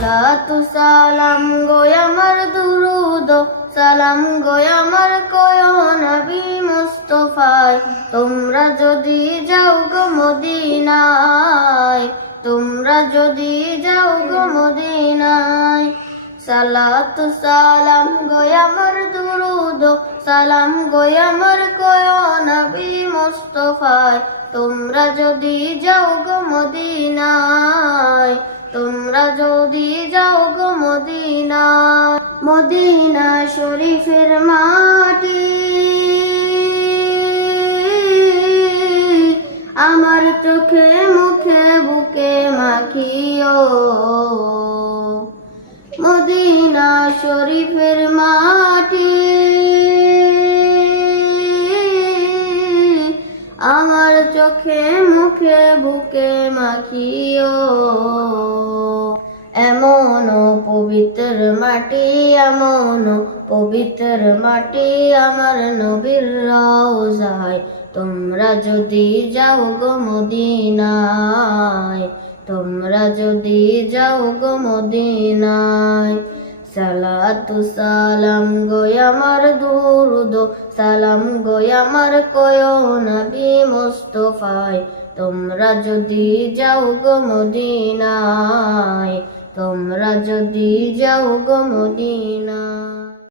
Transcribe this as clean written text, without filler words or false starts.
সালাতু সালাম গো আমার দুরুদ সালাম গো আমার কয় নবী মুস্তাফায় তোমরা যদি যাও গো মদিনায় তোমরা যদি যাও গো মদিনায় সালাতু সালাম গো আমার দুরুদ সালাম গো আমার কয় নবী মুস্তাফায় তোমরা যদি যাও গো মদিনায় তোমরা যদি যাও গো মদিনায় মদিনা শরীফের মাটি আমার চোখে মুখে বুকে মাখিও মদিনা শরীফের মাটি আমার চোখে মুখে বুকে মাখিও এমন পবিত্র মাটি এমন পবিত্র মাটি আমার নবীর রওজায় তোমরা যদি যাও গো মদিনায় তোমরা যদি যাও গো মদিনায় সালাতু সালাম গো আমার দুরুদ সালাম গো আমার কয় নবী মুস্তাফায় তোমরা যদি যাও গো মদিনায় তোমরা যদি যাও গো মদিনায়।